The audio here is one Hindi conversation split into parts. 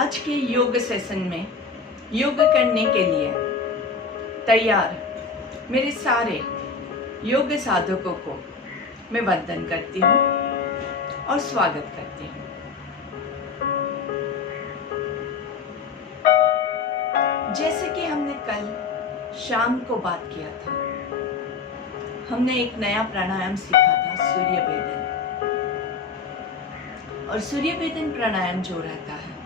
आज के योग सेशन में योग करने के लिए तैयार मेरे सारे योग साधकों को मैं वंदन करती हूँ और स्वागत करती हूँ। जैसे कि हमने कल शाम को बात किया था, हमने एक नया प्राणायाम सीखा था, सूर्य भेदन। और सूर्य भेदन प्राणायाम जो रहता है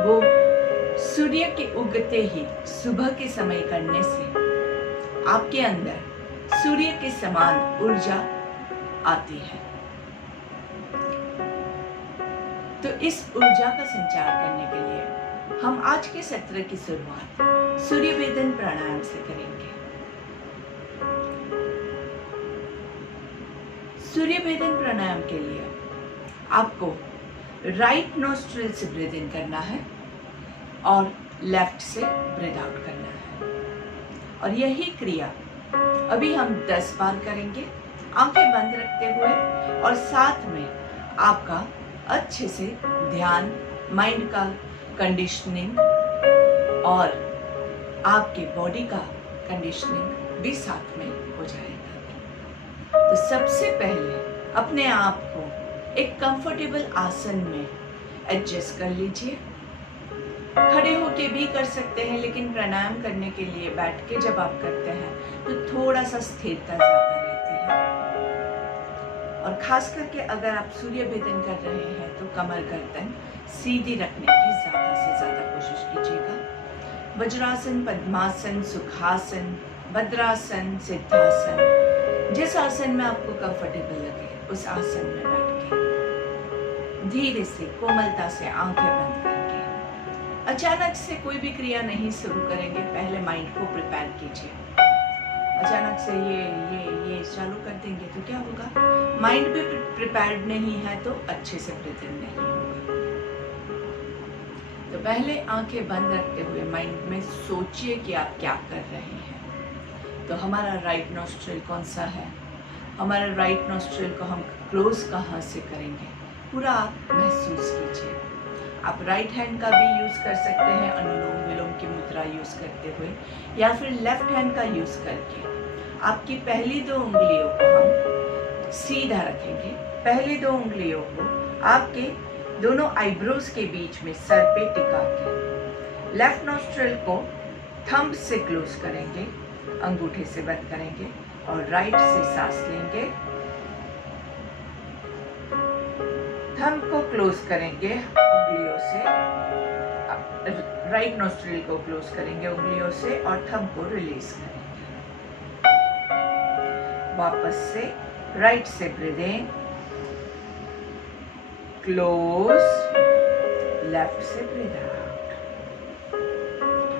वो सूर्य के उगते ही सुबह के समय करने से आपके अंदर सूर्य के समान ऊर्जा आती है। तो इस ऊर्जा का संचार करने के लिए हम आज के सत्र की शुरुआत सूर्य भेदन प्राणायाम से करेंगे। सूर्य भेदन प्राणायाम के लिए आपको राइट नोस्ट्रिल से ब्रीथ इन करना है और लेफ्ट से ब्रीथ आउट करना है। और यही क्रिया अभी हम 10 बार करेंगे, आंखें बंद रखते हुए, और साथ में आपका अच्छे से ध्यान, माइंड का कंडीशनिंग और आपके बॉडी का कंडीशनिंग भी साथ में हो जाएगा। तो सबसे पहले अपने आप को एक कंफर्टेबल आसन में एडजस्ट कर लीजिए। खड़े होके भी कर सकते हैं, लेकिन प्राणायाम करने के लिए बैठ के जब आप करते हैं तो थोड़ा सा स्थिरता ज्यादा रहती है। और खास करके अगर आप सूर्य भेदन कर रहे हैं तो कमर गर्दन सीधी रखने की ज्यादा से ज्यादा कोशिश कीजिएगा। वज्रासन, पद्मासन, सुखासन, भद्रासन, सिद्धासन, जिस आसन में आपको कंफर्टेबल लगे उस आसन में बैठ के धीरे से, कोमलता से आंखें बंद करके अचानक से कोई भी क्रिया नहीं शुरू करेंगे। पहले माइंड को प्रिपेयर कीजिए। अचानक से ये चालू कर देंगे तो क्या होगा? माइंड भी प्रिपेयर्ड नहीं है तो अच्छे से ब्रीथ इन नहीं होगा। तो पहले आंखें बंद रखते हुए माइंड में सोचिए कि आप क्या कर रहे हैं। तो हमारा राइट नोस्ट्रिल कौन सा है? हमारा राइट नोस्ट्रिल को हम क्लोज कहाँ से करेंगे, पूरा आप महसूस कीजिए। आप राइट हैंड का भी यूज़ कर सकते हैं, अनुलोम विलोम की मुद्रा यूज़ करते हुए, या फिर लेफ्ट हैंड का यूज़ करके आपकी पहली 2 उंगलियों को हम सीधा रखेंगे। पहली 2 उंगलियों को आपके दोनों आईब्रोज के बीच में सर पे टिका के लेफ्ट नोस्ट्रिल को थंब से क्लोज करेंगे, अंगूठे से बंद करेंगे और राइट से सांस लेंगे। थंब को क्लोज करेंगे उंगलियों से, राइट नोस्ट्रिल को क्लोज करेंगे उंगलियों से और थंब को रिलीज करेंगे। वापस से राइट से ब्रीथ इन, क्लोज, लेफ्ट से ब्रीथ आउट।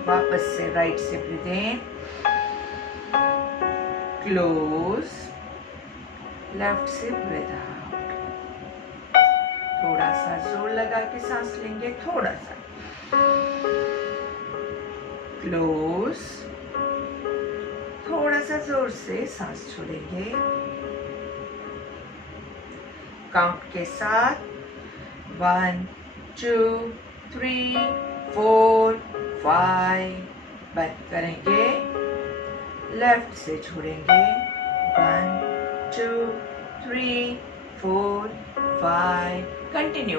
वापस से राइट से ब्रीथ इन, क्लोज, लेफ्ट से ब्रीथ आउट। थोड़ा सा जोर लगा के सांस लेंगे, थोड़ा सा, क्लोज, थोड़ा सा जोर से सांस छोड़ेंगे। काउंट के साथ 1 2 3 4 5 बंद करेंगे, लेफ्ट से छोड़ेंगे। 1 2 3 4 5 कंटिन्यू।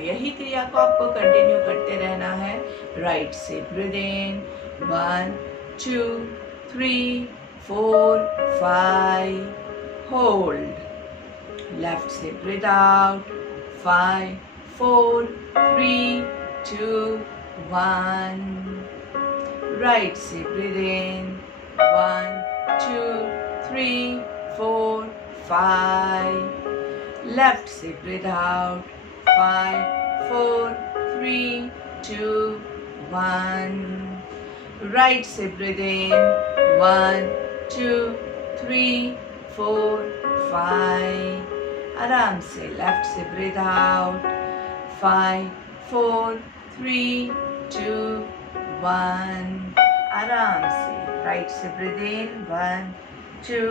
यही क्रिया को आपको कंटिन्यू करते रहना है। राइट से ब्रीथ इन, 1 2 3 4 5 होल्ड। लेफ्ट से ब्रीथ आउट, 5 4 3 2 1। राइट से ब्रीथ इन, 1 2 3 4 5। लेफ्ट से ब्रीथ आउट, 5 4 3 2 1। राइट से ब्रीथ इन, 1 2 3 4 5। आराम से लेफ्ट से ब्रीथ आउट, 5 4 3 2 1। आराम से राइट से ब्रीथ इन, 1 2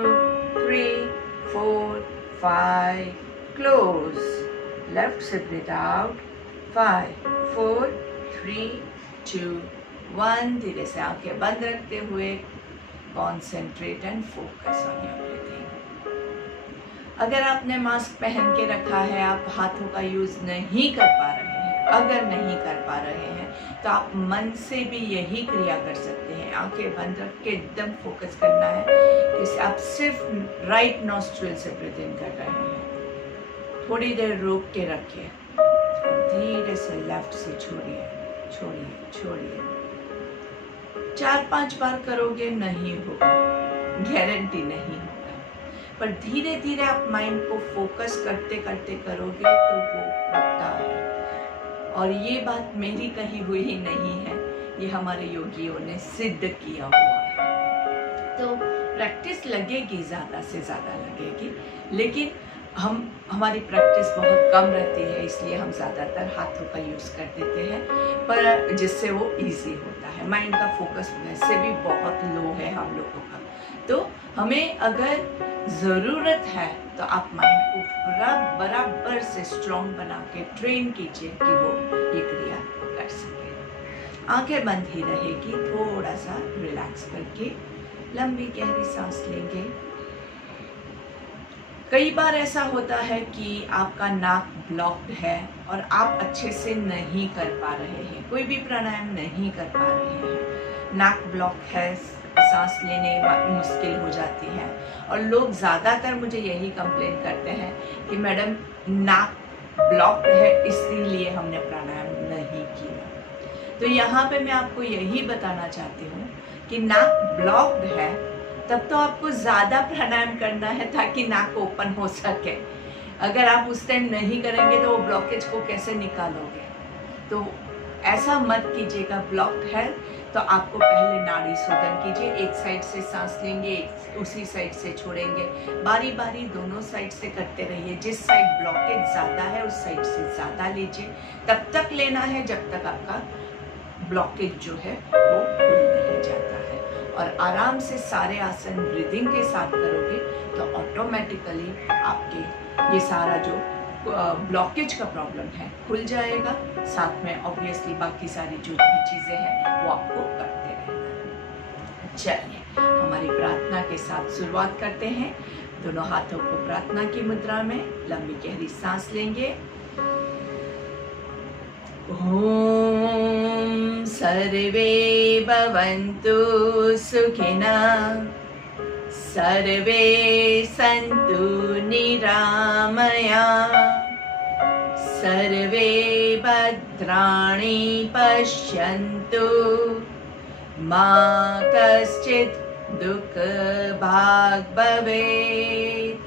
3 4 5। क्लोज, लेफ्ट से ब्रीथ आउट, 5 4, 3, 2, 1। धीरे से आंखें बंद रखते हुए concentrate and focus on your breathing. अगर आपने मास्क पहन के रखा है, आप हाथों का यूज नहीं कर पा रहे हैं, अगर नहीं कर पा रहे हैं तो आप मन से भी यही क्रिया कर सकते हैं। आंखें बंद रख के एकदम फोकस करना है कि आप सिर्फ राइट नॉस्ट्रिल से ब्रीथ इन कर रहे हैं। थोड़ी देर रोक के रखिए और धीरे से लेफ्ट से छोड़िए छोड़िए छोड़िए। 4-5 बार करोगे नहीं होगा, गारंटी नहीं होगा, पर धीरे धीरे आप माइंड को फोकस करते करते करोगे तो वो होता है। और ये बात मेरी कही हुई ही नहीं है, ये हमारे योगियों ने सिद्ध किया हुआ है। तो प्रैक्टिस लगेगी, ज़्यादा से ज़्यादा लगेगी, लेकिन हमारी प्रैक्टिस बहुत कम रहती है, इसलिए हम ज़्यादातर हाथों का यूज़ कर देते हैं, पर जिससे वो इजी होता है। माइंड का फोकस वैसे भी बहुत लो है हम लोगों का, तो हमें अगर ज़रूरत है तो आप माइंड को बराबर से स्ट्रॉन्ग बना के ट्रेन कीजिए कि वो ये क्रिया कर सके। आंखें बंद ही रहेगी, थोड़ा सा रिलैक्स करके लंबी गहरी सांस लेंगे। कई बार ऐसा होता है कि आपका नाक ब्लॉक्ड है और आप अच्छे से नहीं कर पा रहे हैं, कोई भी प्राणायाम नहीं कर पा रहे हैं। नाक ब्लॉक है, सांस लेने मुश्किल हो जाती है, और लोग ज़्यादातर मुझे यही कंप्लेन करते हैं कि मैडम नाक ब्लॉक्ड है इसीलिए हमने प्राणायाम नहीं किया। तो यहाँ पे मैं आपको यही बताना चाहती हूँ कि नाक ब्लॉक्ड है तब तो आपको ज़्यादा प्राणायाम करना है ताकि नाक ओपन हो सके। अगर आप उस टाइम नहीं करेंगे तो वो ब्लॉकेज को कैसे निकालोगे? तो ऐसा मत कीजिएगा। ब्लॉक्ड है तो आपको पहले नाड़ी शोधन कीजिए, एक साइड से सांस लेंगे, उसी साइड से छोड़ेंगे, बारी बारी दोनों साइड से करते रहिए। जिस साइड ब्लॉकेज ज़्यादा है उस साइड से ज़्यादा लीजिए, तब तक लेना है जब तक आपका ब्लॉकेज जो है वो खुल नहीं जाता है। और आराम से सारे आसन ब्रीदिंग के साथ करोगे तो ऑटोमेटिकली आपके ये सारा जो ब्लॉकेज का प्रॉब्लम है खुल जाएगा। साथ में ऑब्वियसली बाकी सारी जो भी चीज़ें हैं वो आपको करते रहना है। चलिए हमारी प्रार्थना के साथ शुरुआत करते हैं। दोनों हाथों को प्रार्थना की मुद्रा में लंबी गहरी सांस लेंगे। ओम सर्वे भवन्तु सुखिनः, सर्वे सन्तु निरामयाः, सर्वे भद्राणि पश्यन्तु, मा कश्चित् दुःखभाग् भवेत्।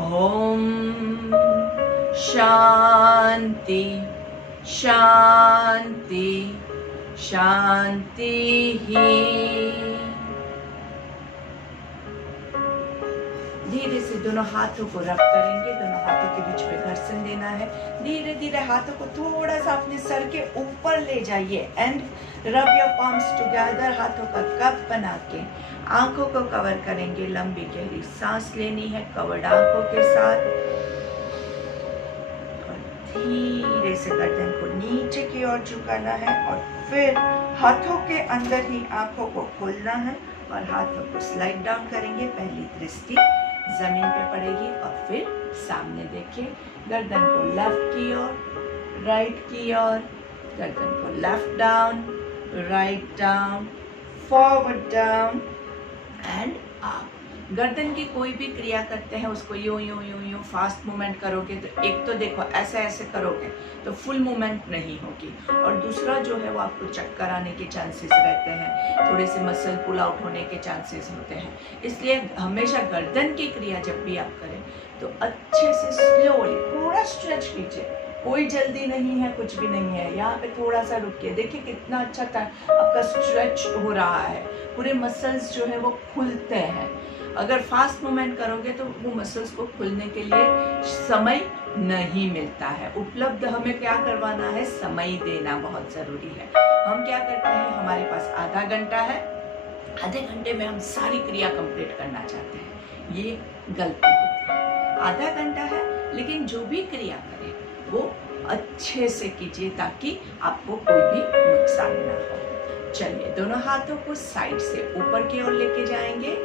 ॐ शान्ति शान्ति शान्तिः। धीरे से दोनों हाथों को रब करेंगे, दोनों हाथों के बीच में घर्षण देना है। धीरे धीरे हाथों को थोड़ा सा अपने सर के ऊपर ले जाइए and rub your palms together. हाथों का कप बना के आंखों को कवर करेंगे। लंबी गहरी सांस लेनी है कवर्ड आंखों के साथ, और धीरे से गर्दन को नीचे की ओर झुकाना है, और फिर हाथों के अंदर ही आंखों को खोलना है और हाथों को स्लाइड डाउन करेंगे। पहली दृष्टि जमीन पे पड़ेगी और फिर सामने देखिए। गर्दन को लेफ्ट की ओर, राइट की ओर, गर्दन को left down, write down, forward down and up. गर्दन की कोई भी क्रिया करते हैं उसको यूं यूं यूं यूं फास्ट मूवमेंट करोगे तो एक तो देखो ऐसे ऐसे करोगे तो फुल मूवमेंट नहीं होगी, और दूसरा जो है वो आपको चक्कर आने के चांसेस रहते हैं, थोड़े से मसल पुल आउट होने के चांसेस होते हैं। इसलिए हमेशा गर्दन की क्रिया जब भी आप करें तो अच्छे से स्लोली पूरा स्ट्रेच कीजिए। कोई जल्दी नहीं है, कुछ भी नहीं है। यहाँ पे थोड़ा सा रुकिए, देखिए कितना अच्छा था आपका स्ट्रेच हो रहा है, पूरे मसल्स जो है वो खुलते हैं। अगर फास्ट मूवमेंट करोगे तो वो मसल्स को खुलने के लिए समय नहीं मिलता है। उपलब्ध हमें क्या करवाना है, समय देना बहुत ज़रूरी है। हम क्या करते हैं, हमारे पास आधा घंटा है, आधे घंटे में हम सारी क्रिया कंप्लीट करना चाहते हैं, ये गलती होती है। आधा घंटा है लेकिन जो भी क्रिया करें वो अच्छे से कीजिए ताकि आपको कोई भी नुकसान ना हो। चलिए, दोनों हाथों को साइड से ऊपर की ओर लेके जाएंगे।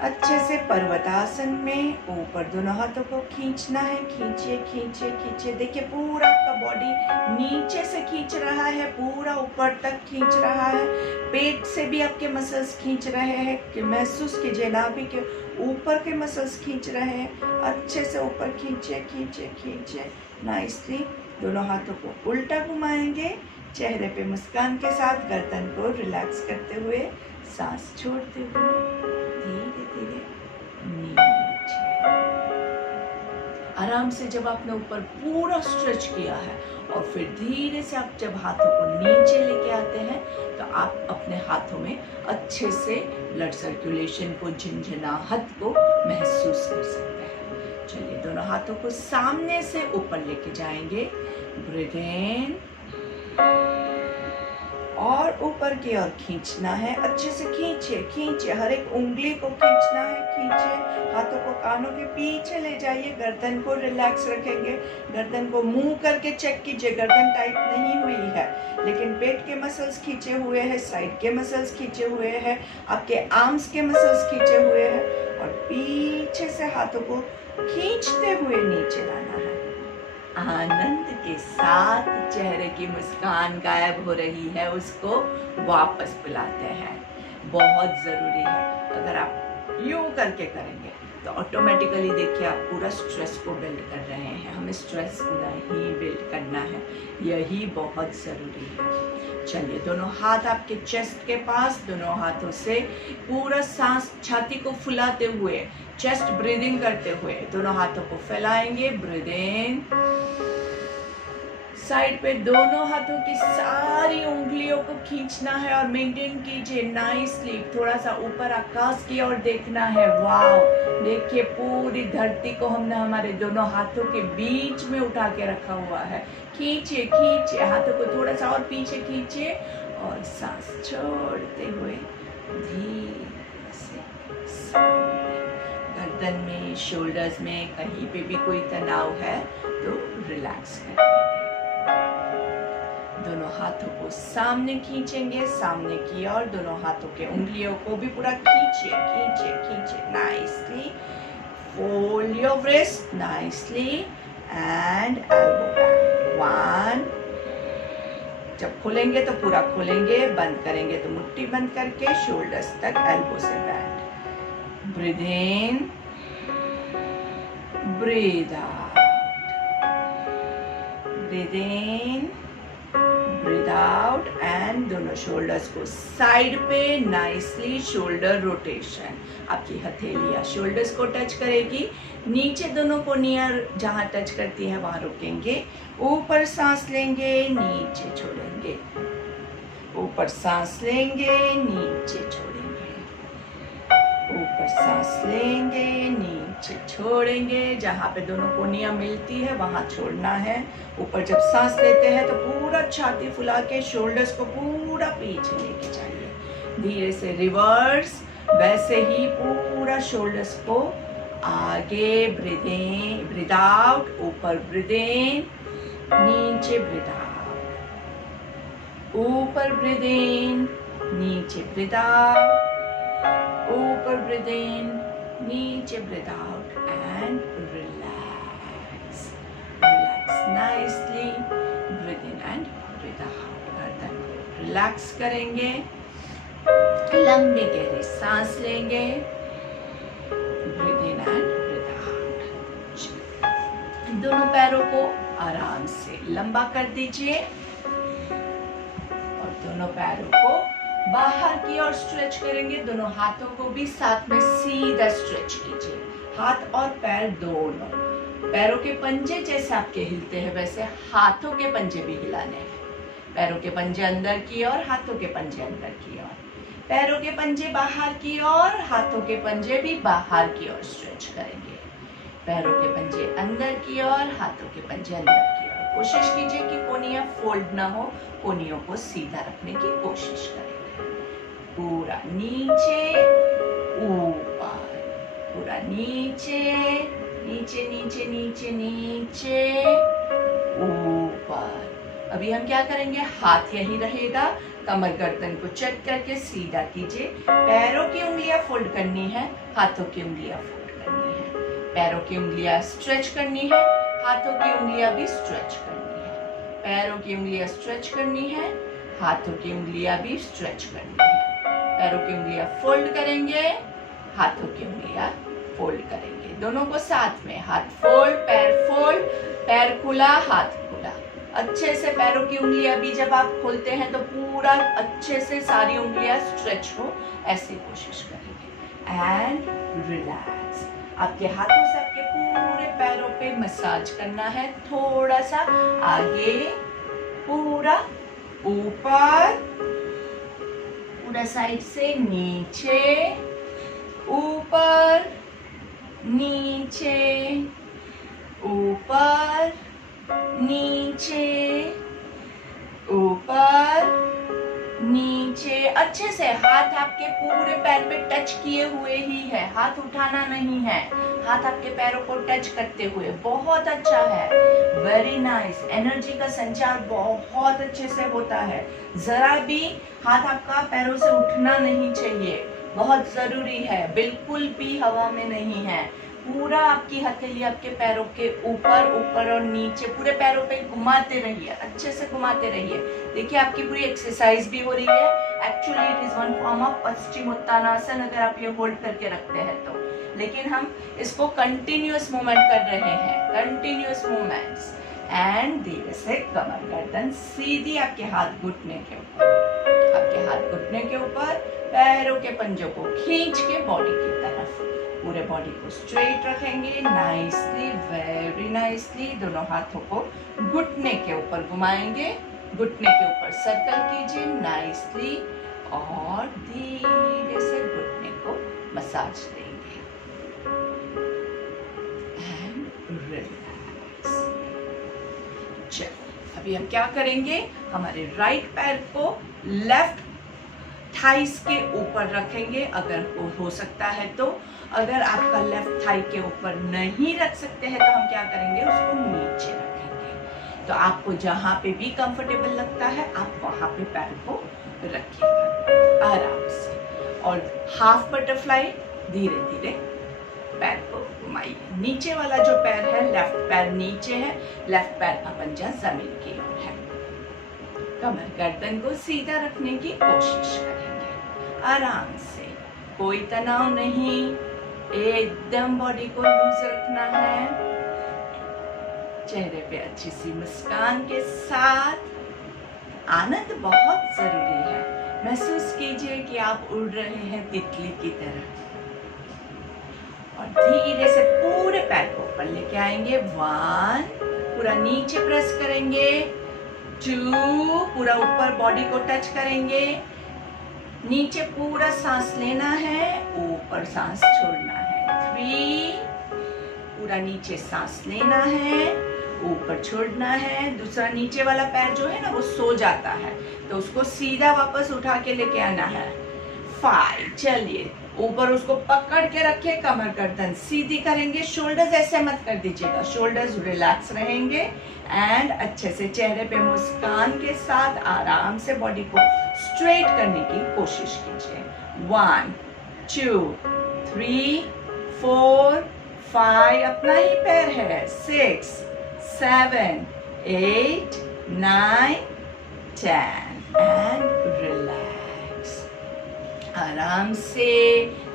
अच्छे से पर्वतासन में ऊपर दोनों हाथों को खींचना है। खींचिए खींचिए खींचिए। देखिए पूरा आपका बॉडी नीचे से खींच रहा है, पूरा ऊपर तक खींच रहा है। पेट से भी आपके मसल्स खींच रहे हैं कि महसूस कीजिए, नाभि के ऊपर के मसल्स खींच रहे हैं। अच्छे से ऊपर खींचिए खींचिए खींचिए नाइसली। दोनों हाथों को उल्टा घुमाएंगे, चेहरे पे मुस्कान के साथ गर्दन को रिलैक्स करते हुए, सांस छोड़ते हुए धीरे धीरे नीचे। आराम से जब आपने ऊपर पूरा स्ट्रेच किया है और फिर धीरे से आप जब हाथों को नीचे लेके आते हैं तो आप अपने हाथों में अच्छे से ब्लड सर्कुलेशन को, झंझनाहट को महसूस कर सकते हैं। चलिए, दोनों हाथों को सामने से ऊपर लेके जाएंगे। ब्रीथ इन और ऊपर की ओर खींचना है। अच्छे से खींचिए खींचिए, हर एक उंगली को खींचना है। खींचिए, हाथों को कानों के पीछे ले जाइए। गर्दन को रिलैक्स रखेंगे। गर्दन को मुंह करके चेक कीजिए, गर्दन टाइट नहीं हुई है, लेकिन पेट के मसल्स खींचे हुए हैं, साइड के मसल्स खींचे हुए हैं, आपके आर्म्स के मसल्स खींचे हुए हैं। और पीछे से हाथों को खींचते हुए नीचे लाना है। आनंद के साथ चेहरे की मुस्कान गायब हो रही है, उसको वापस बुलाते हैं। बहुत ज़रूरी है। अगर आप यूं करके करेंगे तो ऑटोमेटिकली देखिए आप पूरा स्ट्रेस को बिल्ड कर रहे हैं। हमें स्ट्रेस नहीं बिल्ड करना है, यही बहुत ज़रूरी है। चलिए, दोनों हाथ आपके चेस्ट के पास, दोनों हाथों से पूरा सांस छाती को फुलाते हुए, चेस्ट ब्रीदिंग करते हुए दोनों हाथों को फैलाएंगे। ब्रीद इन, साइड पे दोनों हाथों की सारी उंगलियों को खींचना है और मेंटेन कीजिए नाइसली। थोड़ा सा ऊपर आकाश की ओर देखना है। वाव, देखिए पूरी धरती को हमने हमारे दोनों हाथों के बीच में उठा के रखा हुआ है। खींचिए खींचिए, हाथों को थोड़ा सा और पीछे खींचिए और सांस छोड़ते हुए धीरे से सामने। गर्दन में, शोल्डर्स में कहीं पे भी कोई तनाव है तो रिलैक्स करेंगे। दोनों हाथों को सामने खींचेंगे, सामने की ओर। दोनों हाथों के उंगलियों को भी पूरा खींचिए खींचिए खींचिए nicely. Fold your wrist nicely and elbow back. 1, जब खोलेंगे तो पूरा खोलेंगे, बंद करेंगे तो मुट्ठी बंद करके शोल्डर्स तक, एल्बो से band. Breathe in, breathe out, breathe in, breathe out and दोनों शोल्डर्स को साइड पे नाइसली, शोल्डर रोटेशन। आपकी हथेलियां शोल्डर्स को टच करेगी, नीचे दोनों को नियर जहां टच करती है वहां रुकेंगे। ऊपर सांस लेंगे, नीचे छोड़ेंगे, ऊपर सांस लेंगे, नीचे छोड़ेंगे, ऊपर सांस लेंगे, नीचे छोड़ेंगे। जहाँ पे दोनों कोनियाँ मिलती है वहाँ छोड़ना है। ऊपर जब सांस लेते हैं तो पूरा छाती फुला के शोल्डर्स को पूरा पीछे लेके जाइए। धीरे से रिवर्स, वैसे ही पूरा शोल्डर्स को आगे। ब्रीद इन, ब्रीद आउट, ऊपर ब्रीद इन, नीचे ब्रीद आउट, ऊपर ब्रीद इन, नीचे ब्रीद आउट, ऊपर ब्रीद इन, नीचे breathe out and relax. Relax nicely. Breathe in and breathe out. गर्दन को रिलैक्स करेंगे, लंबी गहरी सांस लेंगे। Breathe in and breathe out. दोनों पैरों को आराम से लंबा कर दीजिए और दोनों पैरों को बाहर की ओर स्ट्रेच करेंगे। दोनों हाथों को भी साथ में सीधा स्ट्रेच कीजिए। हाथ और पैर दोनों, पैरों के पंजे जैसे आपके हिलते हैं वैसे हाथों के पंजे भी हिलाने हैं। पैरों के पंजे अंदर की ओर, हाथों के पंजे अंदर की ओर। पैरों के पंजे बाहर की ओर, हाथों के पंजे भी बाहर की ओर स्ट्रेच करेंगे। पैरों के पंजे अंदर की ओर, हाथों के पंजे अंदर की ओर। कोशिश कीजिए कि कोनियां फोल्ड ना हो, कोनियों को सीधा रखने की कोशिश करें। पूरा नीचे ऊपर, पूरा नीचे नीचे नीचे नीचे नीचे, ऊपर। अभी हम क्या करेंगे, हाथ यही रहेगा, कमर गर्दन को चेक करके सीधा कीजिए। पैरों की उंगलियां फोल्ड करनी है, हाथों की उंगलियां फोल्ड करनी है। पैरों की उंगलियां स्ट्रेच करनी है, हाथों की उंगलियां भी स्ट्रेच करनी है। पैरों की उंगलियां स्ट्रेच करनी है, हाथों की उंगलियां भी स्ट्रेच करनी है। पैरों की उंगलियां फोल्ड करेंगे, हाथों की उंगलियां फोल्ड करेंगे, दोनों को साथ में। हाथ फोल्ड, पैर खुला, हाथ खुला। अच्छे से पैरों की उंगलियां भी जब आप खोलते हैं तो पूरा अच्छे से सारी उंगलियां स्ट्रेच हो, ऐसी कोशिश करेंगे। And relax. आपके हाथों से आपके पूरे पैरों पे मसाज करना है, थोड़ा सा आगे, पूरा ऊपर, पूरा साइड से नीचे, ऊपर नीचे, ऊपर नीचे, ऊपर नीचे। अच्छे से हाथ आपके पूरे पैर पे टच किए हुए ही है, हाथ उठाना नहीं है, हाथ आपके पैरों को टच करते हुए। बहुत अच्छा है, वेरी नाइस। एनर्जी का संचार बहुत अच्छे से होता है। जरा भी हाथ आपका पैरों से उठना नहीं चाहिए, बहुत जरूरी है। बिल्कुल भी हवा में नहीं है, पूरा आपकी हथेली आपके पैरों के ऊपर, ऊपर और नीचे, पूरे पैरों पे घुमाते रहिए, अच्छे से घुमाते रहिए। देखिए आपकी पूरी एक्सरसाइज भी हो रही है। Actually it is one form of Paschimottanasana, अगर आप ये होल्ड करके रखते हैं तो। लेकिन हम इसको कंटिन्यूअस मूवमेंट कर रहे हैं, कंटिन्यूअस मूवमेंट्स। एंड धीरे से कमर गर्दन सीधी, आपके हाथ घुटने के ऊपर, आपके हाथ घुटने के ऊपर, पैरों के पंजों को खींच के बॉडी की तरफ, पूरे बॉडी को स्ट्रेट रखेंगे, नाइसली, वेरी नाइसली। दोनों हाथों को घुटने के ऊपर घुमाएंगे, घुटने के ऊपर सर्कल कीजिए नाइसली, और धीरे से घुटने को मसाज देंगे। And relax. चलो अभी हम क्या करेंगे, हमारे राइट पैर को लेफ्ट थाइस के ऊपर रखेंगे, अगर हो सकता है तो। अगर आपका लेफ्ट थाई के ऊपर नहीं रख सकते हैं तो हम क्या करेंगे, उसको नीचे रखेंगे। तो आपको जहां पे भी कंफर्टेबल लगता है आप वहां पे पैर को रखिएगा आराम से। और हाफ बटरफ्लाई, धीरे धीरे पैर को घुमाइए। नीचे वाला जो पैर है, लेफ्ट पैर नीचे है, लेफ्ट पैर का पंजा जमीन की ओर है। कमर गर्दन को सीधा रखने की कोशिश करेंगे आराम से, कोई तनाव नहीं, एकदम बॉडी को लूज रखना है। चेहरे पे अच्छी सी मुस्कान के साथ। आनंद बहुत जरूरी है। महसूस कीजिए कि आप उड़ रहे हैं तितली की तरह, और धीरे से पूरे पैर को ऊपर लेके आएंगे। 1, पूरा नीचे प्रेस करेंगे। 2, पूरा ऊपर बॉडी को टच करेंगे। नीचे पूरा सांस लेना है, ऊपर सांस छोड़ना है। 3, पूरा नीचे सांस लेना है, ऊपर छोड़ना है। दूसरा नीचे वाला पैर जो है ना वो सो जाता है, तो उसको सीधा वापस उठा के लेके आना है। 5, चलिए ऊपर उसको पकड़ के रखे, कमर गर्दन सीधी करेंगे। शोल्डर्स ऐसे मत कर दीजिएगा, शोल्डर्स रिलैक्स रहेंगे। एंड अच्छे से चेहरे पे मुस्कान के साथ आराम से बॉडी को स्ट्रेट करने की कोशिश कीजिए। 1, 2, 3, 4, 5, अपना ही पैर है। 6, 7, 8, 9, 10 एंड रिलैक्स। आराम से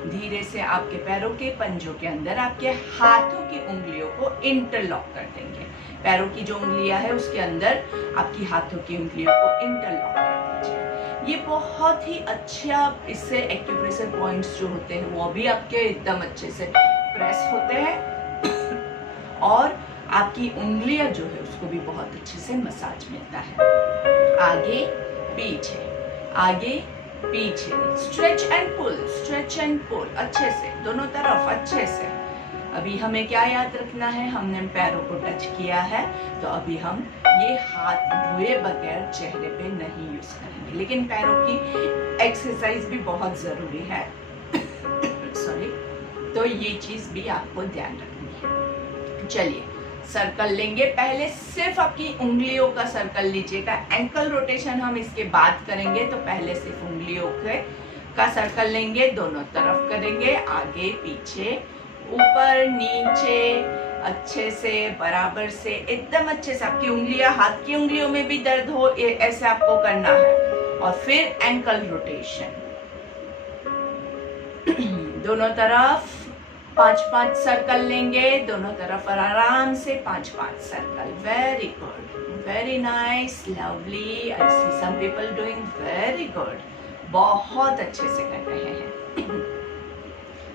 धीरे से आपके पैरों के पंजों के अंदर आपके हाथों की उंगलियों को इंटरलॉक कर देंगे। पैरों की जो उंगलियां है उसके अंदर आपकी हाथों की उंगलियों को इंटरलॉक कर दीजिए। ये बहुत ही अच्छा, इससे एक्यूप्रेशर पॉइंट्स जो होते हैं वो भी आपके एकदम अच्छे से प्रेस होते हैं, और आपकी उंगलियां जो है उसको भी बहुत अच्छे से मसाज मिलता है। आगे पीछे, आगे पीछे, stretch and pull, stretch and pull, अच्छे से दोनों तरफ अच्छे से। अभी हमें क्या याद रखना है, हमने पैरों को टच किया है, तो अभी हम ये हाथ धोए बगैर चेहरे पे नहीं यूज करेंगे, लेकिन पैरों की एक्सरसाइज भी बहुत जरूरी है। सॉरी, तो ये चीज भी आपको ध्यान रखनी है। चलिए सर्कल लेंगे, पहले सिर्फ आपकी उंगलियों का सर्कल लीजिएगा। एंकल रोटेशन हम इसके बाद करेंगे, तो पहले सिर्फ उंगलियों का सर्कल लेंगे, दोनों तरफ करेंगे, आगे पीछे ऊपर नीचे, अच्छे से बराबर से, एकदम अच्छे से। आपकी उंगलियां, हाथ की उंगलियों में भी दर्द हो ऐसे आपको करना है। और फिर एंकल रोटेशन, दोनों तरफ 5-5 सर्कल लेंगे, दोनों तरफ आराम से 5-5 circle. Very good, very nice, lovely. I see some people doing very good, बहुत अच्छे से कर रहे हैं।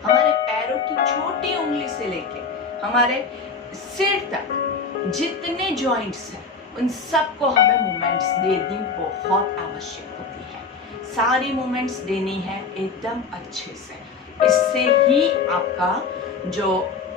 हमारे पैरों की छोटी उंगली से लेके हमारे सिर तक जितने जॉइंट्स हैं उन सबको हमें मूवमेंट्स देनी बहुत आवश्यक होती है। सारी मूवमेंट्स देनी है एकदम अच्छे से, इससे ही आपका जो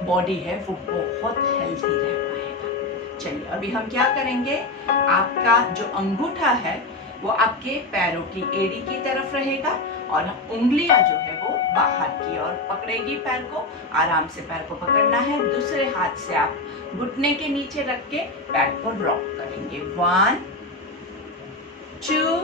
बॉडी है वो बहुत हेल्थी रह पाएगा। चलिए अभी हम क्या करेंगे, आपका जो अंगूठा है वो आपके पैरों की एड़ी की तरफ रहेगा और उंगलियां जो है वो बाहर की ओर पकड़ेगी पैर को। आराम से पैर को पकड़ना है, दूसरे हाथ से आप घुटने के नीचे रख के पैर को रॉक करेंगे। 1 2,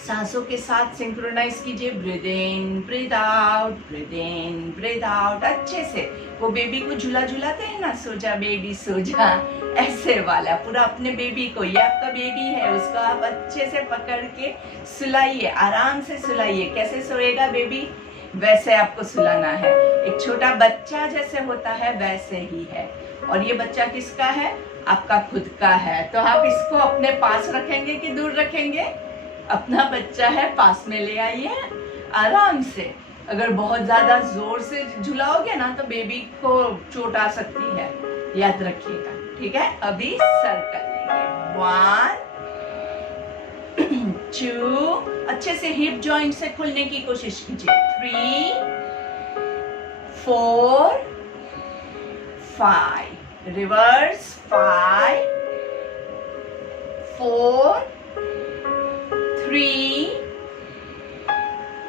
सांसों के साथ सिंक्रोनाइज कीजिए। Breathe in breathe out, breathe in breathe out. अच्छे से वो बेबी को झूला झूलाते हैं ना, सो जा बेबी सो जा, ऐसे वाला पूरा अपने बेबी को, ये आपका बेबी है, उसको आप अच्छे से पकड़ के सुलाइए, आराम से सुलाइए। कैसे सोएगा बेबी, वैसे आपको सुलाना है। एक छोटा बच्चा जैसे होता है वैसे ही है। और ये बच्चा किसका है, आपका खुद का है। तो आप इसको अपने पास रखेंगे कि दूर रखेंगे, अपना बच्चा है पास में ले आइए आराम से। अगर बहुत ज्यादा जोर से झुलाओगे ना तो बेबी को चोट आ सकती है, याद रखिएगा, ठीक है। अभी सर्कल लेंगे। 1 2, अच्छे से हिप जॉइंट से खुलने की कोशिश कीजिए। 3 4 5, रिवर्स 5 4 3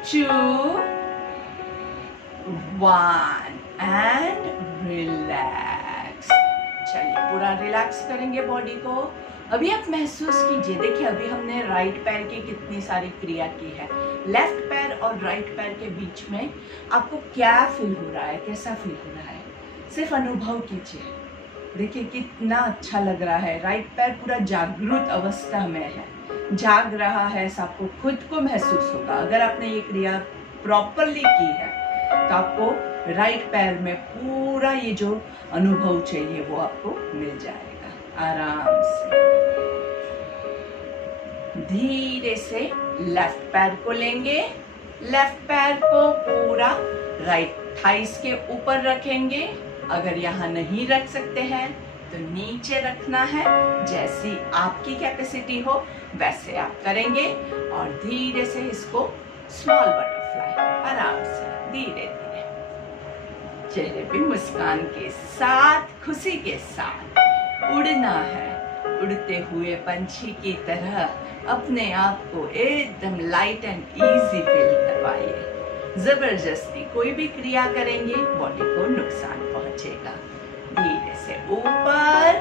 2 1 एंड रिलैक्स। चलिए पूरा रिलैक्स करेंगे बॉडी को। अभी आप महसूस कीजिए, देखिए अभी हमने राइट पैर की कितनी सारी क्रिया की है। लेफ्ट पैर और राइट पैर के बीच में आपको क्या फील हो रहा है, कैसा फील हो रहा है, सिर्फ अनुभव कीजिए। देखिए कितना अच्छा लग रहा है। राइट पैर पूरा जागरूक अवस्था में है, जाग रहा है, आपको खुद को महसूस होगा। अगर आपने ये क्रिया प्रॉपरली की है तो आपको राइट पैर में पूरा ये जो अनुभव चाहिए वो आपको मिल जाएगा। आराम से धीरे से लेफ्ट पैर को लेंगे, लेफ्ट पैर को पूरा राइट थाइस के ऊपर रखेंगे। अगर यहाँ नहीं रख सकते हैं तो नीचे रखना है, जैसी आपकी कैपेसिटी हो वैसे आप करेंगे। और धीरे से इसको स्मॉल बटरफ्लाई आराम से धीरे धीरे, चेहरे पे मुस्कान के साथ, खुशी के साथ उड़ना है। उड़ते हुए पंछी की तरह अपने आप को एकदम लाइट एंड इजी फील करवाइए। जबरदस्ती कोई भी क्रिया करेंगे बॉडी को नुकसान पहुंचेगा। धीरे से ऊपर,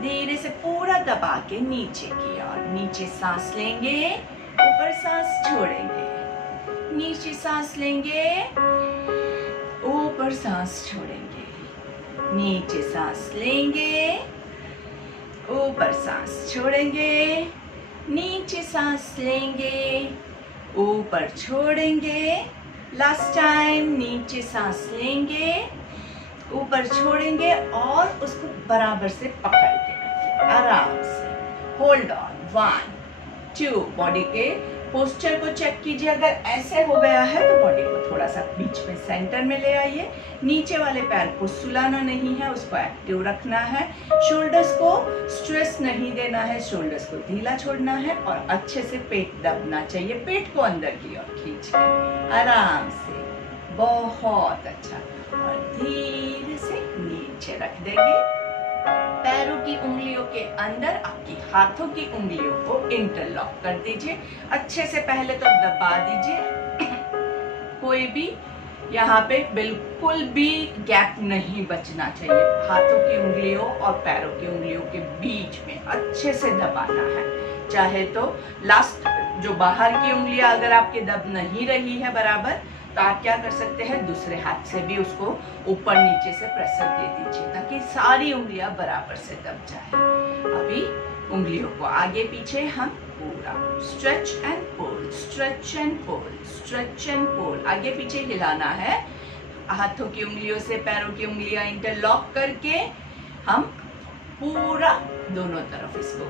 धीरे से पूरा दबा के नीचे की ओर। नीचे सांस लेंगे, ऊपर सांस छोड़ेंगे, नीचे सांस लेंगे, ऊपर सांस छोड़ेंगे, नीचे सांस लेंगे, ऊपर सांस छोड़ेंगे, नीचे सांस लेंगे, ऊपर छोड़ेंगे। लास्ट टाइम, नीचे सांस लेंगे, ऊपर छोड़ेंगे और उसको बराबर से पकड़ के रखिए आराम से। Hold on. 1 2, बॉडी के पोस्चर को चेक कीजिए। अगर ऐसे हो गया है तो बॉडी को थोड़ा सा बीच में सेंटर में ले आइए। नीचे वाले पैर को सुलाना नहीं है, उसको एक्टिव रखना है। शोल्डर्स को स्ट्रेस नहीं देना है, शोल्डर्स को ढीला छोड़ना है और अच्छे से पेट दबना चाहिए। पेट को अंदर की ओर खींच के आराम से, बहुत अच्छा। और धीरे से नीचे रख देंगे। पैरों की उंगलियों के अंदर आपकी हाथों की उंगलियों को इंटरलॉक कर दीजिए। अच्छे से पहले तो दबा दीजिए। कोई भी यहाँ पे बिल्कुल भी गैप नहीं बचना चाहिए। हाथों की उंगलियों और पैरों की उंगलियों के बीच में अच्छे से दबाना है। चाहे तो लास्ट जो बाहर की उंगलियां अगर आपके दब नहीं रही है बराबर, तो आप क्या कर सकते हैं, दूसरे हाथ से भी उसको ऊपर नीचे से प्रेशर दे दीजिए ताकि सारी उंगलियां बराबर से दब जाए। अभी उंगलियों को आगे पीछे हम पूरा stretch and pull, stretch and pull, stretch and pull, आगे पीछे हिलाना है। हाथों की उंगलियों से पैरों की उंगलियां इंटरलॉक करके हम पूरा दोनों तरफ इसको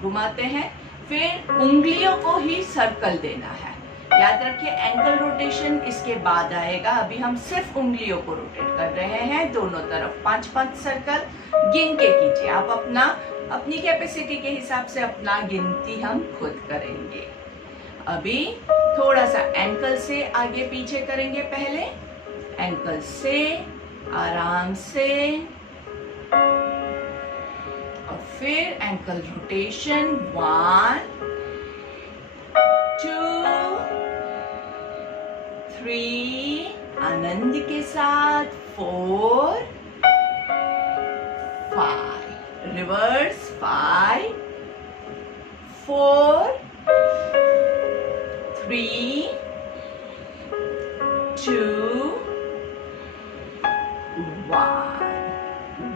घुमाते हैं। फिर उंगलियों को ही सर्कल देना है। याद रखिए एंकल रोटेशन इसके बाद आएगा। अभी हम सिर्फ उंगलियों को रोटेट कर रहे हैं दोनों तरफ। 5-5 सर्कल गिन के कीजिए। आप अपनी कैपेसिटी के हिसाब से अपना गिनती हम खुद करेंगे। अभी थोड़ा सा एंकल से आगे पीछे करेंगे। पहले एंकल से आराम से, और फिर एंकल रोटेशन 1 2 3 आनंद के साथ 4 5 रिवर्स 5 4 3 2 1।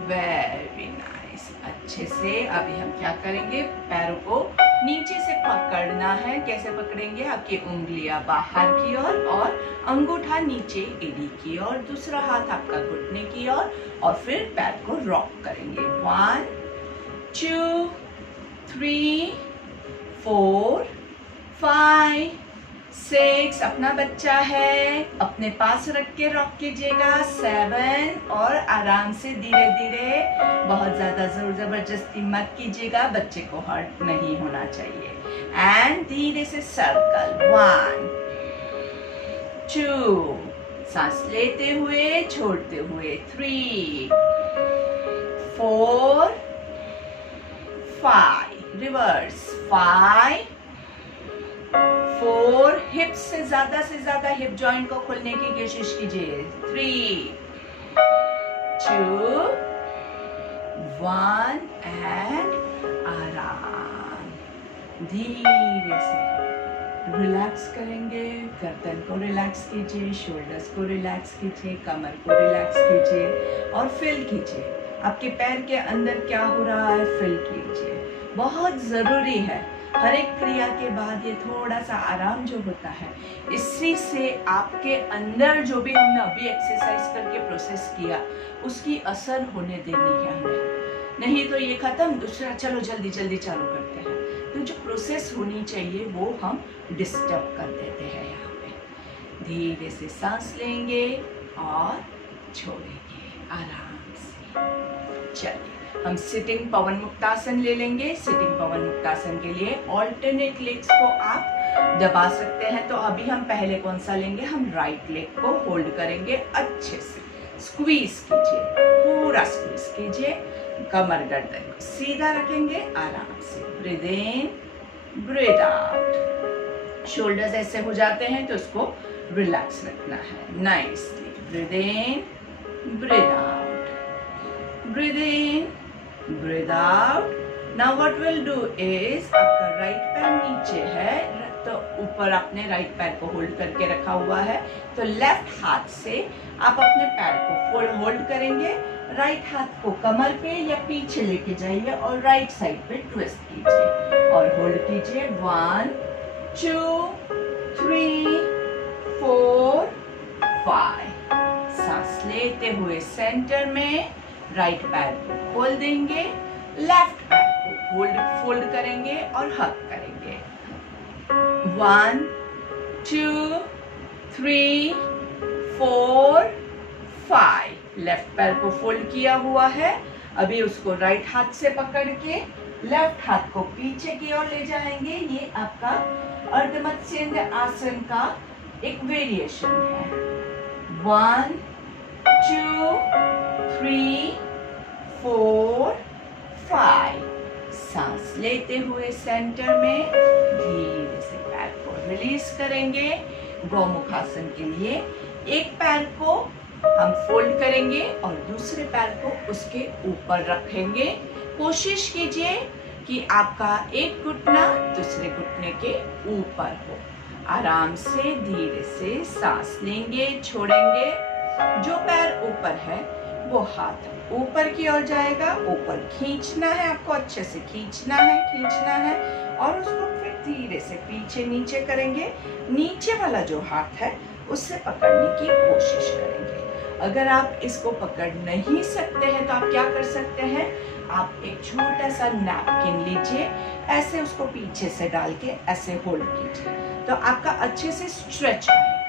Very nice. अच्छे से अभी हम क्या करेंगे, पैरों को नीचे से पकड़ना है। कैसे पकड़ेंगे, आपकी उंगलियां बाहर की ओर और अंगूठा नीचे एड़ी की ओर, दूसरा हाथ आपका घुटने की ओर, और फिर पैर को रॉक करेंगे। 1 2 3 4 5 6। अपना बच्चा है अपने पास रख के रॉक कीजिएगा। 7 और आराम से धीरे धीरे, बहुत ज्यादा जोर जबरदस्ती मत कीजिएगा, बच्चे को हर्ट नहीं होना चाहिए। एंड धीरे से सर्कल 1 2, सांस लेते हुए छोड़ते हुए 3 4 5 रिवर्स 5 4। हिप से ज्यादा हिप जॉइंट को खोलने की कोशिश कीजिए। 3 2 1 एंड आराम। धीरे से रिलैक्स करेंगे। गर्दन को रिलैक्स कीजिए, शोल्डर्स को रिलैक्स कीजिए, कमर को रिलैक्स कीजिए और फील कीजिए आपके पैर के अंदर क्या हो रहा है। फील कीजिए, बहुत जरूरी है। हर एक क्रिया के बाद ये थोड़ा सा आराम जो होता है, इसी से आपके अंदर जो भी हमने अभी एक्सरसाइज करके प्रोसेस किया उसकी असर होने देनी है हमें। नहीं तो ये खत्म, दूसरा चलो जल्दी जल्दी चालू करते हैं, तो जो प्रोसेस होनी चाहिए वो हम डिस्टर्ब कर देते हैं। यहाँ पे धीरे से सांस लेंगे और छोड़ेंगे आराम से। चलिए हम सिटिंग पवन मुक्तासन ले लेंगे। सिटिंग पवन मुक्तासन के लिए ऑल्टरनेट लेग्स को आप दबा सकते हैं। तो अभी हम पहले कौन सा लेंगे, हम राइट लेग को होल्ड करेंगे। अच्छे से स्क्वीज कीजिए, पूरा स्क्वीज कीजिए। कमर गर्दन को सीधा रखेंगे आराम से। Breathe in breathe out. Shoulders ऐसे हो जाते हैं तो उसको रिलैक्स रखना है nicely. Breathe in breathe out, breathe in breathe out. Now what will do is, आपका राइट पैर नीचे है तो ऊपर आपने राइट पैर को होल्ड करके रखा हुआ है, तो लेफ्ट हाथ से आप अपने पैर को फुल होल्ड करेंगे। राइट हाथ को कमर पे या पीछे लेके जाइए और राइट साइड पे ट्विस्ट कीजिए और होल्ड कीजिए। 1 2 3 4 5। सांस लेते हुए सेंटर में राइट पैर को खोल देंगे, लेफ्ट पैर को फोल्ड करेंगे और हक करेंगे। 1 2 3 4 5। लेफ्ट पैर को फोल्ड किया हुआ है। अभी उसको राइट हाथ से पकड़ के लेफ्ट हाथ को पीछे की ओर ले जाएंगे। ये आपका अर्ध मत्स्य आसन का एक वेरिएशन है। 1 2 3 4 5। सांस लेते हुए सेंटर में धीरे से पैर को रिलीज करेंगे। गौमुखासन के लिए एक पैर को हम फोल्ड करेंगे और दूसरे पैर को उसके ऊपर रखेंगे। कोशिश कीजिए कि आपका एक घुटना दूसरे घुटने के ऊपर हो। आराम से धीरे से सांस लेंगे, छोड़ेंगे। जो पैर ऊपर है वो हाथ ऊपर की ओर जाएगा, ऊपर खींचना है, आपको अच्छे से खींचना है और उसको फिर धीरे से पीछे नीचे करेंगे। नीचे वाला जो हाथ है उससे पकड़ने की कोशिश करेंगे। अगर आप इसको पकड़ नहीं सकते हैं तो आप क्या कर सकते हैं, आप एक छोटा सा नैपकिन लीजिए, ऐसे उसको पीछे से डाल के ऐसे होल्ड कीजिए तो आपका अच्छे से स्ट्रेच आएगा।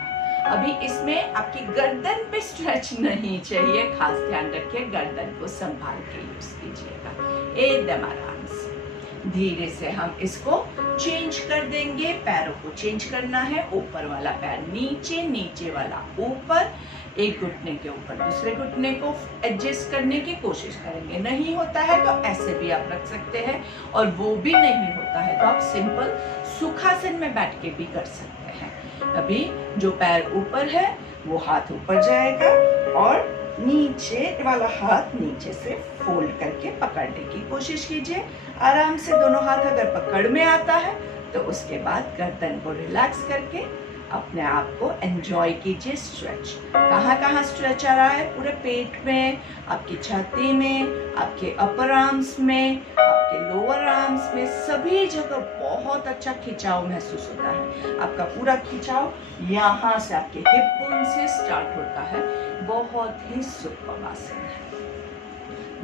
अभी इसमें आपकी गर्दन पे स्ट्रेच नहीं चाहिए, खास ध्यान रखिए, गर्दन को संभाल के यूज कीजिएगा एकदम आराम से। धीरे से हम इसको चेंज कर देंगे। पैरों को चेंज करना है, ऊपर वाला पैर नीचे, नीचे वाला ऊपर। एक घुटने के ऊपर दूसरे घुटने को एडजस्ट करने की कोशिश करेंगे। नहीं होता है तो ऐसे भी आप रख सकते हैं, और वो भी नहीं होता है तो आप सिंपल सुखासन में बैठ के भी कर सकते हैं। अभी जो पैर ऊपर है वो हाथ ऊपर जाएगा और नीचे वाला हाथ नीचे से फोल्ड करके पकड़ने की कोशिश कीजिए। आराम से दोनों हाथ अगर पकड़ में आता है तो उसके बाद गर्दन को रिलैक्स करके अपने आप को एंजॉय कीजिए। स्ट्रेच कहाँ कहाँ स्ट्रेच आ रहा है, पूरे पेट में, आपकी छाती में, आपके अपर आर्म्स में, आपके लोअर आर्म्स में, सभी जगह बहुत अच्छा खिंचाव महसूस होता है। आपका पूरा खिंचाव यहाँ से आपके हिप बोन से स्टार्ट होता है। बहुत ही सुपर आसन है।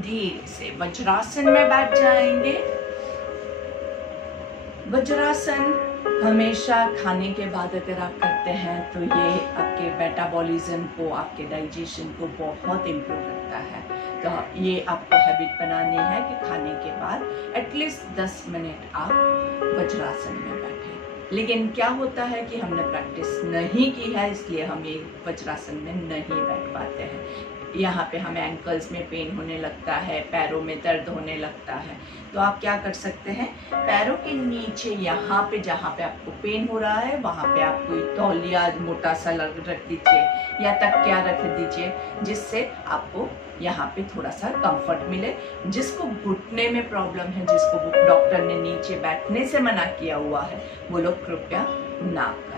धीरे से वज्रासन में बैठ जाएंगे। वज्रासन हमेशा खाने के बाद अगर आप करते हैं तो ये आपके मेटाबॉलिज्म को, आपके डाइजेशन को बहुत इम्प्रूव करता है। तो ये आपको हैबिट बनानी है कि खाने के बाद एटलीस्ट 10 मिनट आप वज्रासन में बैठें। लेकिन क्या होता है कि हमने प्रैक्टिस नहीं की है, इसलिए हम ये वज्रासन में नहीं बैठ पाते हैं। यहाँ पे हमें एंकल्स में पेन होने लगता है, पैरों में दर्द होने लगता है। तो आप क्या कर सकते हैं, पैरों के नीचे यहाँ पे जहाँ पे आपको पेन हो रहा है वहाँ पे आप कोई तौलिया मोटा सा रख दीजिए या तकिया रख दीजिए, जिससे आपको यहाँ पे थोड़ा सा कंफर्ट मिले। जिसको घुटने में प्रॉब्लम है, जिसको डॉक्टर ने नीचे बैठने से मना किया हुआ है, वो लोग कृपया ना करें।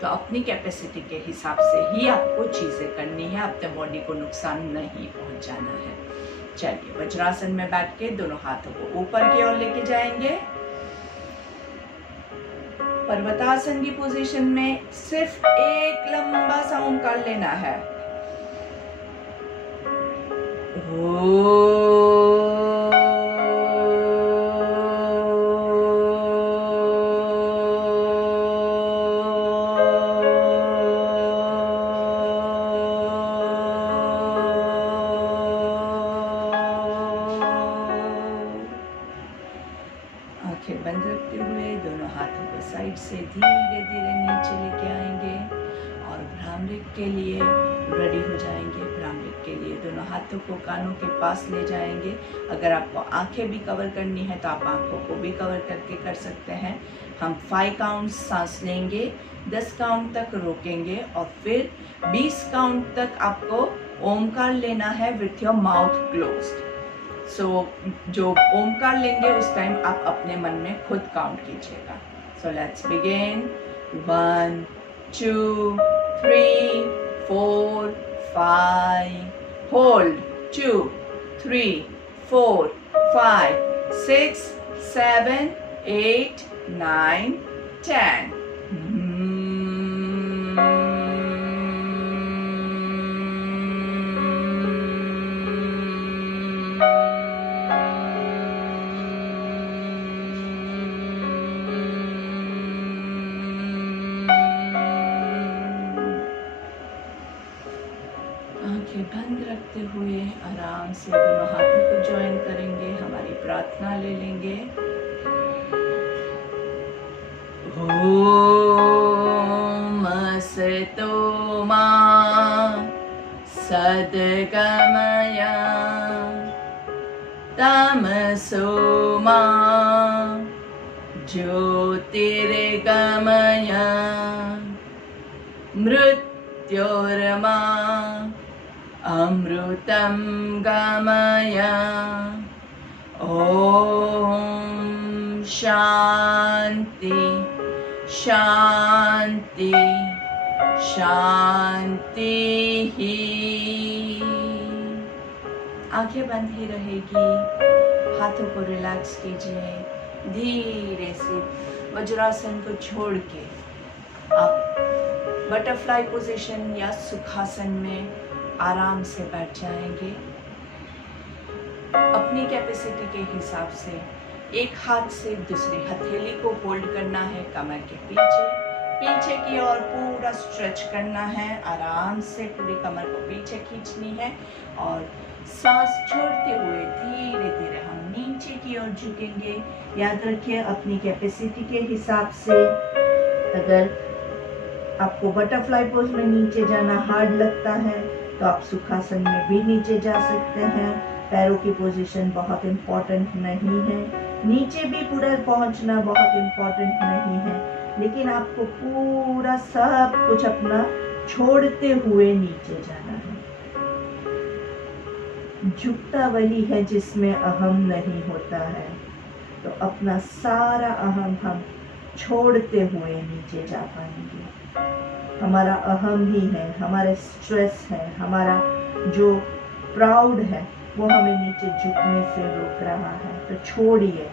तो अपनी कैपेसिटी के हिसाब से ही आपको चीज़ें करनी है, अपने बॉडी को नुकसान नहीं पहुंचाना है। चलिए वज्रासन में बैठ के दोनों हाथों को ऊपर की ओर लेके जाएंगे। पर्वतासन की पोजीशन में सिर्फ एक लंबा सा ओंकार लेना है। आंखें बंद रखते हुए दोनों हाथों को साइड से धीरे धीरे नीचे लेके आएंगे और भ्रामरी के लिए रेडी हो जाएंगे। भ्रामरी के लिए दोनों हाथों को कानों के पास ले जाएंगे। अगर आपको आंखें भी कवर करनी है तो आप आंखों को भी कवर करके कर सकते हैं। हम 5 काउंट सांस लेंगे, 10 काउंट तक रोकेंगे और फिर 20 काउंट तक आपको ओमकार लेना है विथ योर माउथ क्लोज्ड। जो ओमकार लेंगे उस टाइम आप अपने मन में खुद काउंट कीजिएगा। So let's begin. 1 2 3 4 5 होल्ड 2 3 4 5 6 7 8 9 10। आंखें बंद रखते हुए आराम से दोनों हाथों को ज्वाइन करेंगे। हमारी प्रार्थना ले लेंगे। ओम असतो मा सद्गमय तमसो मा ज्योतिर्गमय मृत्योर्मा अमृतं गमय। ओम शांति शांति शांति ही। आंखें बंद ही रहेगी, हाथों को रिलैक्स कीजिए। धीरे से वज्रासन को छोड़ के आप बटरफ्लाई पोजीशन या सुखासन में आराम से बैठ जाएंगे। अपनी कैपेसिटी के हिसाब से एक हाथ से दूसरी हथेली को होल्ड करना है, कमर के पीछे की ओर पूरा स्ट्रेच करना है। आराम से पूरी कमर को पीछे खींचनी है और सांस छोड़ते हुए धीरे धीरे हम नीचे की ओर झुकेंगे। याद रखिए अपनी कैपेसिटी के हिसाब से, अगर आपको बटरफ्लाई पोज में नीचे जाना हार्ड लगता है तो आप सुखासन में भी नीचे जा सकते हैं। पैरों की पोजीशन बहुत इम्पोर्टेंट नहीं है, नीचे भी पूरा पहुंचना बहुत इम्पोर्टेंट नहीं है, लेकिन आपको पूरा सब कुछ अपना छोड़ते हुए नीचे जाना है। झुकता वही है जिसमें अहम नहीं होता है, तो अपना सारा अहम हम छोड़ते हुए नीचे जा पाएंगे। हमारा अहम ही है, हमारा स्ट्रेस है, हमारा जो प्राउड है वो हमें नीचे झुकने से रोक रहा है। तो छोड़िए,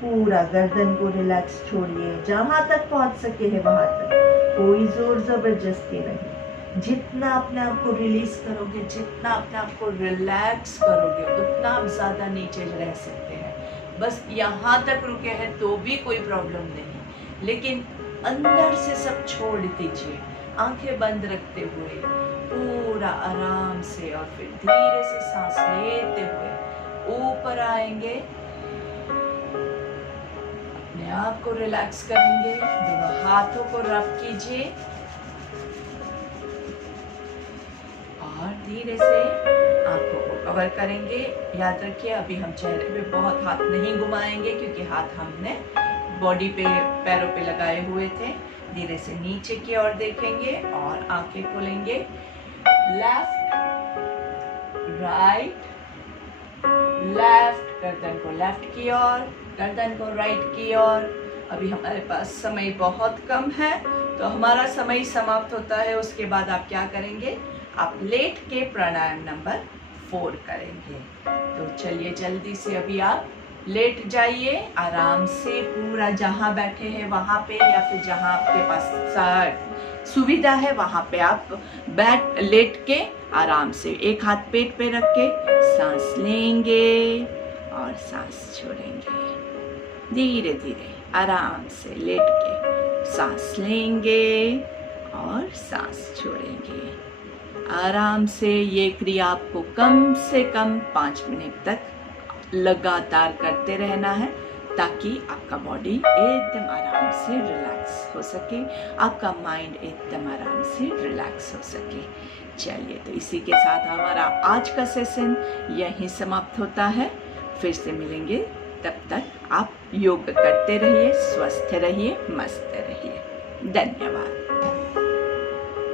पूरा गर्दन को रिलैक्स छोड़िए, जहां तक पहुंच सके है वहां तक, कोई जोर जबरदस्ती नहीं। जितना अपने आप को रिलीज करोगे, जितना अपने आप को रिलैक्स करोगे, उतना आप ज्यादा नीचे रह सकते हैं। बस यहाँ तक रुके हैं तो भी कोई प्रॉब्लम नहीं, लेकिन अंदर से सब छोड़ दीजिए, आंखें बंद रखते हुए पूरा आराम से, और फिर धीरे से सांस लेते हुए ऊपर आएंगे। अपने आप को रिलैक्स करेंगे, दोनों हाथों को रब कीजिए और धीरे से आंखों को कवर करेंगे। याद रखिए अभी हम चेहरे पे बहुत हाथ नहीं घुमाएंगे क्योंकि हाथ हमने बॉडी पे, पैरों पे लगाए हुए थे। धीरे से नीचे की ओर देखेंगे और आंखें खोलेंगे। लेफ्ट राइट लेफ्ट, गर्दन को लेफ्ट की ओर, गर्दन को राइट की ओर। अभी हमारे पास समय बहुत कम है तो हमारा समय समाप्त होता है। उसके बाद आप क्या करेंगे, आप लेट के प्राणायाम नंबर 4 करेंगे। तो चलिए जल्दी से अभी आप लेट जाइए, आराम से पूरा जहां बैठे हैं वहां पे, या फिर जहां आपके पास सुविधा है वहां पे आप लेट के आराम से एक हाथ पेट पे रख के सांस लेंगे और सांस छोड़ेंगे। धीरे धीरे आराम से लेट के सांस लेंगे और सांस छोड़ेंगे। आराम से ये क्रिया आपको कम से कम 5 मिनट तक लगातार करते रहना है, ताकि आपका बॉडी एकदम आराम से रिलैक्स हो सके, आपका माइंड एकदम आराम से रिलैक्स हो सके। चलिए, तो इसी के साथ हमारा आज का सेशन यहीं समाप्त होता है। फिर से मिलेंगे, तब तक आप योग करते रहिए, स्वस्थ रहिए, मस्त रहिए। धन्यवाद।